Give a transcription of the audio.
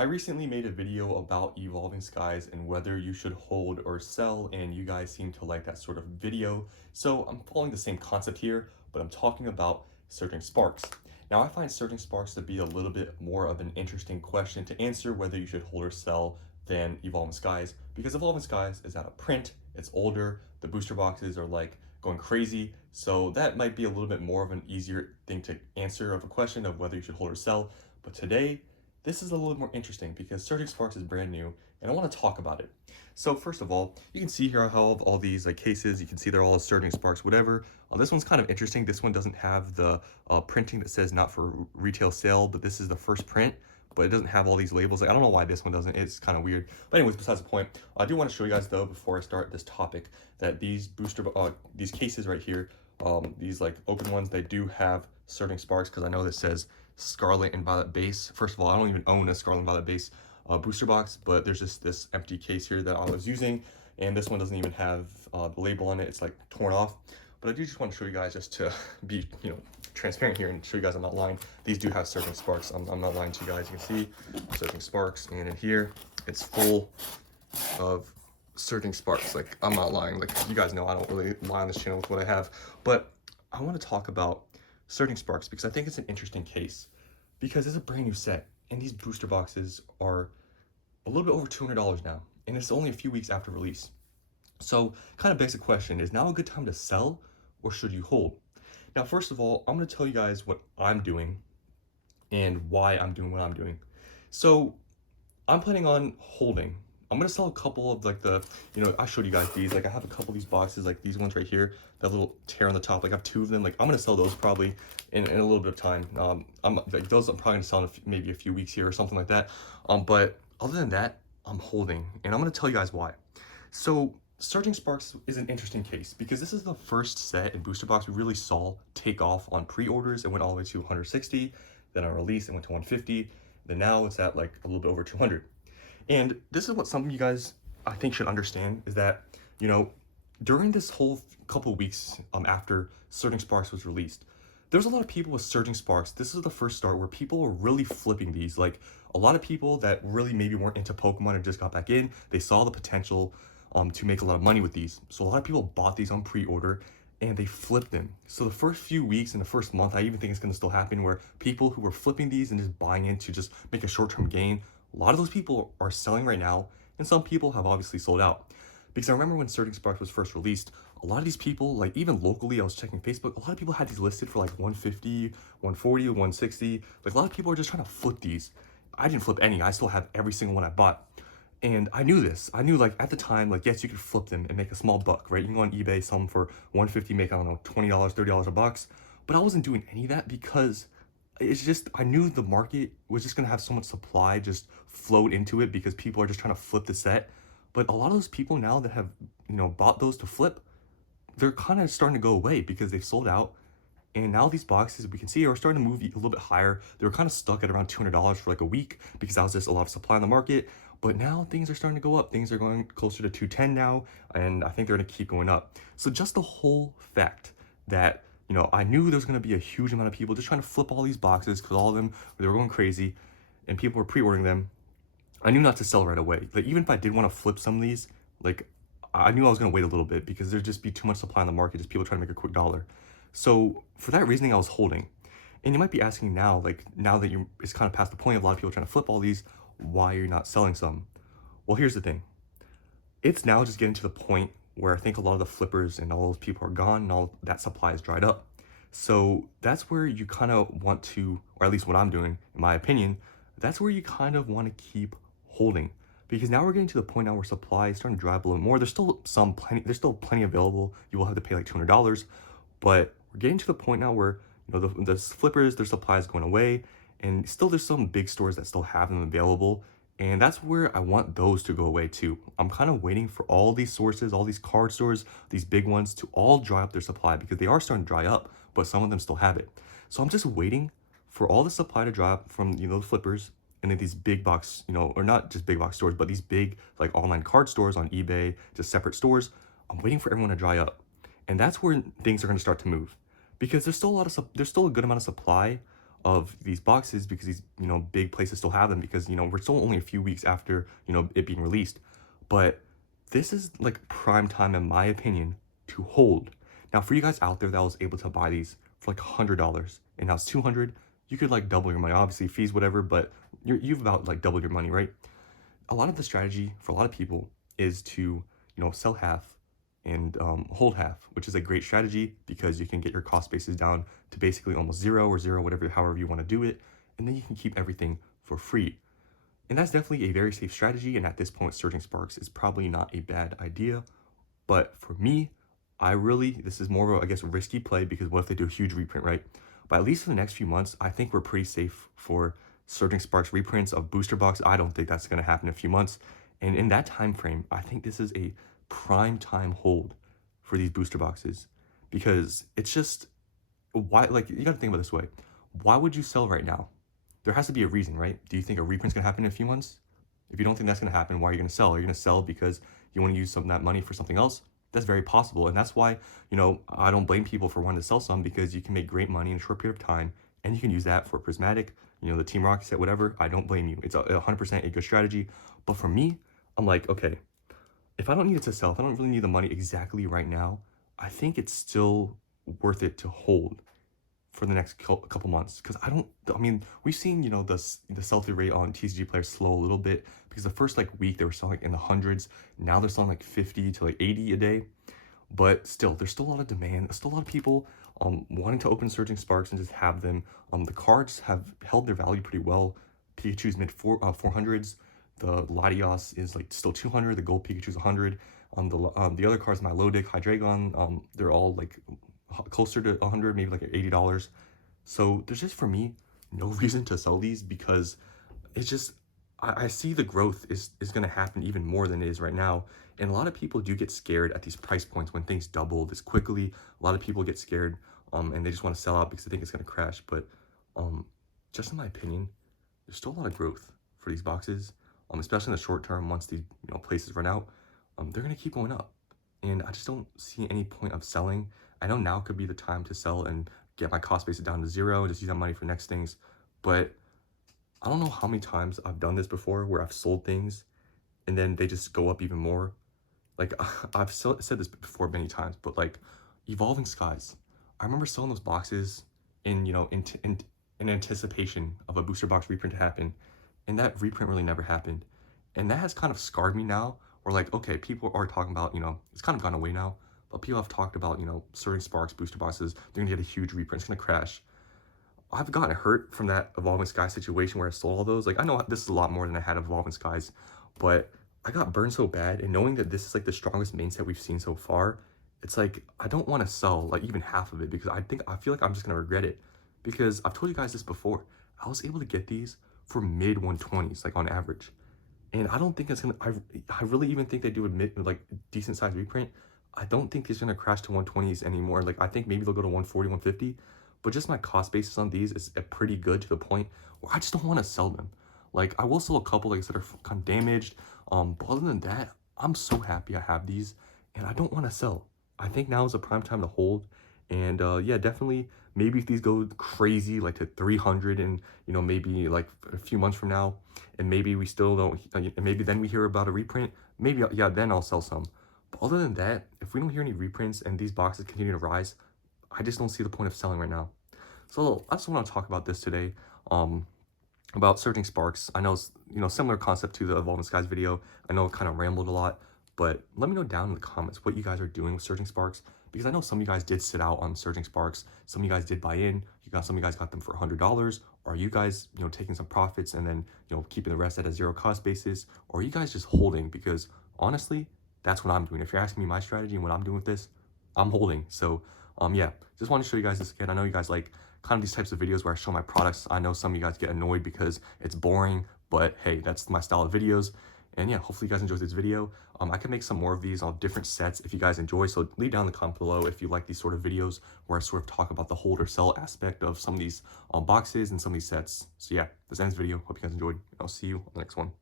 I recently made a video about Evolving Skies and whether you should hold or sell, and you guys seem to like that sort of video. So I'm following the same concept here, but I'm talking about Surging Sparks. Now I find Surging Sparks to be a little bit more of an interesting question to answer whether you should hold or sell than Evolving Skies, because Evolving Skies is out of print, it's older, the booster boxes are like going crazy, so that might be a little bit more of an easier thing to answer of a question of whether you should hold or sell. But today, this is a little more interesting because Surging Sparks is brand new and I want to talk about it. So first of all, you can see here how I have all these like cases. You can see they're all Surging Sparks, whatever. This one's kind of interesting. This one doesn't have the printing that says not for retail sale, but this is the first print, but it doesn't have all these labels. Like, I don't know why this one doesn't. It's kind of weird. But anyways, besides the point, I do want to show you guys though, before I start this topic, that these cases right here, these like open ones, they do have Surging Sparks, because I know this says Scarlet and Violet base. First of all, I don't even own a Scarlet and Violet base booster box, but there's just this empty case here that I was using, and this one doesn't even have the label on it. It's like torn off. But I do just want to show you guys, just to be, transparent here and show you guys I'm not lying. These do have Surging Sparks. I'm not lying to you guys. You can see Surging Sparks, and in here it's full of Surging Sparks. Like, I'm not lying. Like, you guys know I don't really lie on this channel with what I have, but I want to talk about Surging Sparks because I think it's an interesting case, because it's a brand new set and these booster boxes are a little bit over $200 now, and it's only a few weeks after release. So kind of begs the question, is now a good time to sell or should you hold? Now, first of all, I'm going to tell you guys what I'm doing and why I'm doing what I'm doing. So I'm planning on holding. I'm gonna sell a couple of like I showed you guys these, like I have a couple of these boxes, like these ones right here, that little tear on the top, like I have two of them. Like, I'm gonna sell those probably in a little bit of time. I'm like, those I'm probably gonna sell in maybe a few weeks here or something like that. But other than that, I'm holding, and I'm gonna tell you guys why. So Surging Sparks is an interesting case because this is the first set in booster box we really saw take off on pre-orders. It went all the way to 160, then on release it went to 150, then now it's at like a little bit over 200. And this is what some of you guys, I think, should understand, is that, during this whole couple weeks after Surging Sparks was released, there's a lot of people with Surging Sparks. This is the first start where people were really flipping these. Like, a lot of people that really maybe weren't into Pokemon and just got back in, they saw the potential to make a lot of money with these. So a lot of people bought these on pre-order and they flipped them. So the first few weeks and the first month, I even think it's going to still happen, where people who were flipping these and just buying in to just make a short-term gain, a lot of those people are selling right now, and some people have obviously sold out. Because I remember when Surging Sparks was first released, a lot of these people, like even locally, I was checking Facebook, a lot of people had these listed for like 150, 140, 160. Like, a lot of people are just trying to flip these. I didn't flip any. I still have every single one I bought. And I knew this. I knew, like, at the time, like, yes, you could flip them and make a small buck, right? You can go on eBay, sell them for 150, make, I don't know, $20, $30 a box. But I wasn't doing any of that because it's just, I knew the market was just gonna have so much supply just float into it because people are just trying to flip the set. But a lot of those people now that have, bought those to flip, they're kind of starting to go away because they've sold out. And now these boxes, we can see, are starting to move a little bit higher. They were kind of stuck at around $200 for like a week because that was just a lot of supply in the market. But now things are starting to go up. Things are going closer to 210 now, and I think they're gonna keep going up. So just the whole fact that, I knew there was going to be a huge amount of people just trying to flip all these boxes because all of them, they were going crazy and people were pre-ordering them. I knew not to sell right away. Like, even if I did want to flip some of these, like, I knew I was going to wait a little bit because there'd just be too much supply in the market, just people trying to make a quick dollar. So for that reasoning, I was holding. And you might be asking now, like, now that it's kind of past the point of a lot of people trying to flip all these, why you're not selling some? Well, here's the thing. It's now just getting to the point where I think a lot of the flippers and all those people are gone and all that supply is dried up. So that's where you kind of want to, or at least what I'm doing, in my opinion, that's where you kind of want to keep holding. Because now we're getting to the point now where supply is starting to dry up a little more. There's still plenty available. You will have to pay like $200, but we're getting to the point now where, the flippers, their supply is going away, and still there's some big stores that still have them available. And that's where I want those to go away too. I'm kind of waiting for all these sources, all these card stores, these big ones, to all dry up their supply, because they are starting to dry up, but some of them still have it. So I'm just waiting for all the supply to dry up from, the flippers, and then these big box, or not just big box stores, but these big like online card stores on eBay, just separate stores. I'm waiting for everyone to dry up. And that's where things are going to start to move, because there's still a good amount of supply. of these boxes because these, big places still have them because, we're still only a few weeks after, it being released. But this is like prime time, in my opinion, to hold. Now, for you guys out there that was able to buy these for like $100 and now it's 200, you could like double your money. Obviously, fees, whatever, but you've about like doubled your money, right? A lot of the strategy for a lot of people is to, sell half and hold half, which is a great strategy because you can get your cost bases down to basically almost zero or zero, whatever, however you want to do it, and then you can keep everything for free. And that's definitely a very safe strategy, and at this point, Surging Sparks is probably not a bad idea. But for me, this is more of a, I guess, risky play because what if they do a huge reprint, right? But at least for the next few months, I think we're pretty safe for Surging Sparks reprints of booster box. I don't think that's going to happen in a few months. And in that time frame, I think this is a prime time hold for these booster boxes because it's just, why, like, you got to think about it this way. Why would you sell right now? There has to be a reason, right? Do you think a reprint's going to happen in a few months? If you don't think that's going to happen, why are you going to sell? Are you going to sell because you want to use some of that money for something else? That's very possible. And that's why, I don't blame people for wanting to sell some because you can make great money in a short period of time and you can use that for Prismatic, the Team Rocket set, whatever. I don't blame you. It's 100% a good strategy. But for me, I'm like, okay, if I don't need it to sell, if I don't really need the money exactly right now, I think it's still worth it to hold for the next couple months because I mean, we've seen, the sell-through rate on TCG players slow a little bit because the first like week they were selling in the hundreds. Now they're selling like 50 to like 80 a day. But still, there's still a lot of demand. There's still a lot of people wanting to open Surging Sparks and just have them. The cards have held their value pretty well. Pikachu's mid 400s. The Latios is like still 200. The gold Pikachu's 100. The other cards, my Milotic, Hydreigon, they're all like closer to 100, maybe like $80. So there's just, for me, no reason to sell these because it's just, I see the growth is going to happen even more than it is right now. And a lot of people do get scared at these price points when things double this quickly. A lot of people get scared and they just want to sell out because they think it's going to crash. But just in my opinion, there's still a lot of growth for these boxes, especially in the short term. Once these places run out, they're going to keep going up. And I just don't see any point of selling. I know now could be the time to sell and get my cost base down to zero, just use that money for next things. But I don't know how many times I've done this before where I've sold things and then they just go up even more. Like, I've said this before many times, but like Evolving Skies, I remember selling those boxes in, in anticipation of a booster box reprint to happen. And that reprint really never happened. And that has kind of scarred me now. Or like, okay, people are talking about, it's kind of gone away now, but people have talked about, Surging Sparks, booster boxes, they're gonna get a huge reprint, it's gonna crash. I've gotten hurt from that Evolving Skies situation where I sold all those. Like, I know this is a lot more than I had of Evolving Skies, but I got burned so bad, and knowing that this is like the strongest main set we've seen so far, it's like, I don't want to sell like even half of it because I feel like I'm just gonna regret it. Because I've told you guys this before, I was able to get these for mid 120s, like on average. And I don't think it's gonna, I really even think they do a like decent size reprint. I don't think it's gonna crash to 120s anymore. Like, I think maybe they'll go to 140, 150, but just my cost basis on these is pretty good to the point where I just don't want to sell them. Like, I will sell a couple, like I said, are kind of damaged. But other than that, I'm so happy I have these and I don't want to sell. I think now is a prime time to hold. And yeah, definitely, maybe if these go crazy, like to 300 and, maybe like a few months from now, and maybe we still don't, and maybe then we hear about a reprint, maybe, yeah, then I'll sell some. But other than that, if we don't hear any reprints and these boxes continue to rise, I just don't see the point of selling right now. So I just want to talk about this today, about Surging Sparks. I know it's, similar concept to the Evolving Skies video. I know it kind of rambled a lot, but let me know down in the comments what you guys are doing with Surging Sparks, because I know some of you guys did sit out on Surging Sparks. Some of you guys did buy in. Some of you guys got them for $100. Or are you guys, taking some profits and then, keeping the rest at a zero cost basis? Or are you guys just holding? Because honestly, that's what I'm doing. If you're asking me my strategy and what I'm doing with this, I'm holding. So, yeah, just want to show you guys this again. I know you guys like kind of these types of videos where I show my products. I know some of you guys get annoyed because it's boring, but hey, that's my style of videos. And yeah, hopefully you guys enjoyed this video. I can make some more of these on different sets if you guys enjoy. So leave down in the comment below if you like these sort of videos where I sort of talk about the hold or sell aspect of some of these boxes and some of these sets. So yeah, this ends the video. Hope you guys enjoyed. I'll see you on the next one.